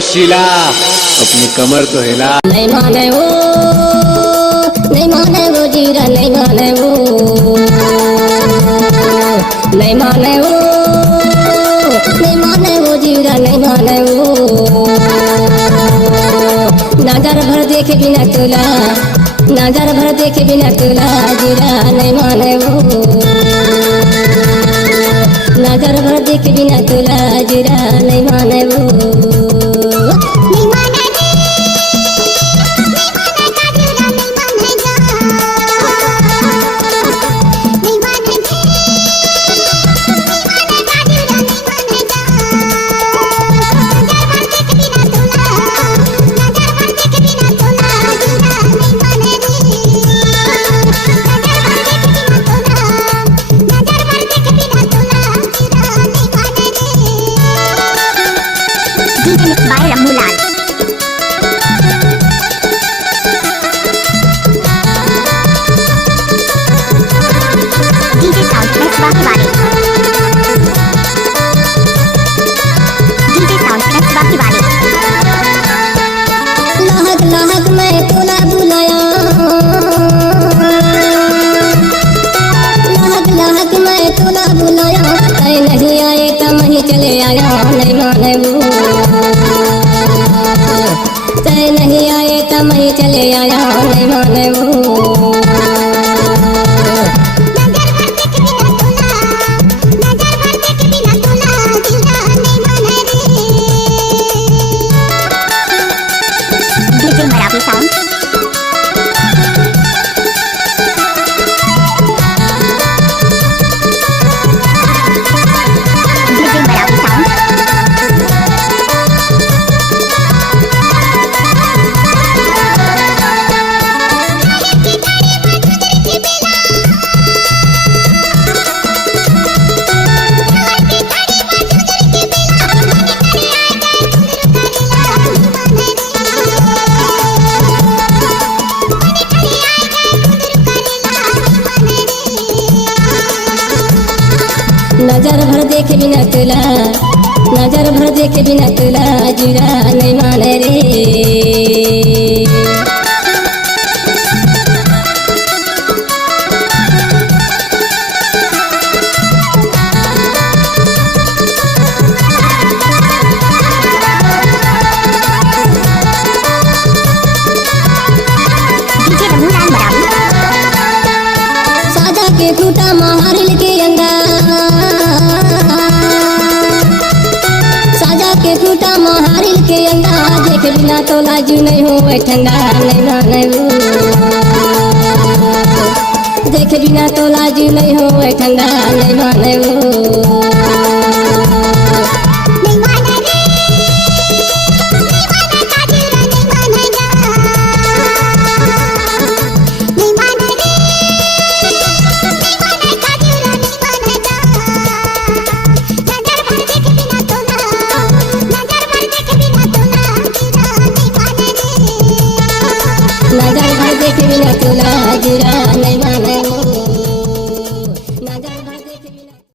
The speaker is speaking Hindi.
शीला अपनी कमर तो हिला। नहीं माने वो जीरा, नहीं माने वो, नहीं माने वो, नहीं माने वो जीरा, नहीं माने वो। नजर भर देखे बिना तुला, नजर भर देखे बिना तुला जीरा, नहीं माने वो। नजर भर देखे बिना तुला जीरा, नहीं माने वो। by Ramulal. DJ Soundtrack Bakiwale. DJ Soundtrack Bakiwale. लहक लहक मैं तुला बुलाया, लहक लहक मैं तुला बुलाया, ऐ नहीं आए तो मैं चले आया, नहीं माने वो। तै नहीं आए तो मैं चले आया, नहीं माने वो। DJ Marathi Sound. DJ Marathi Sound. नजर भर देखे बिना तुला, नजर भर देखे बिना तुला जीरा, नहीं माने रे। DJ Ramulal Marathi. साजा के खूटा महारिल के अंदर, साजा के खूटा महारिल के अंदर, देख बिना तो लाजू नहीं हो ठंडा, नहीं माने वो। देख बिना तो लाजू नहीं हो ठंडा, नहीं माने वो। नजर भर देखे बिना तुला जीरा,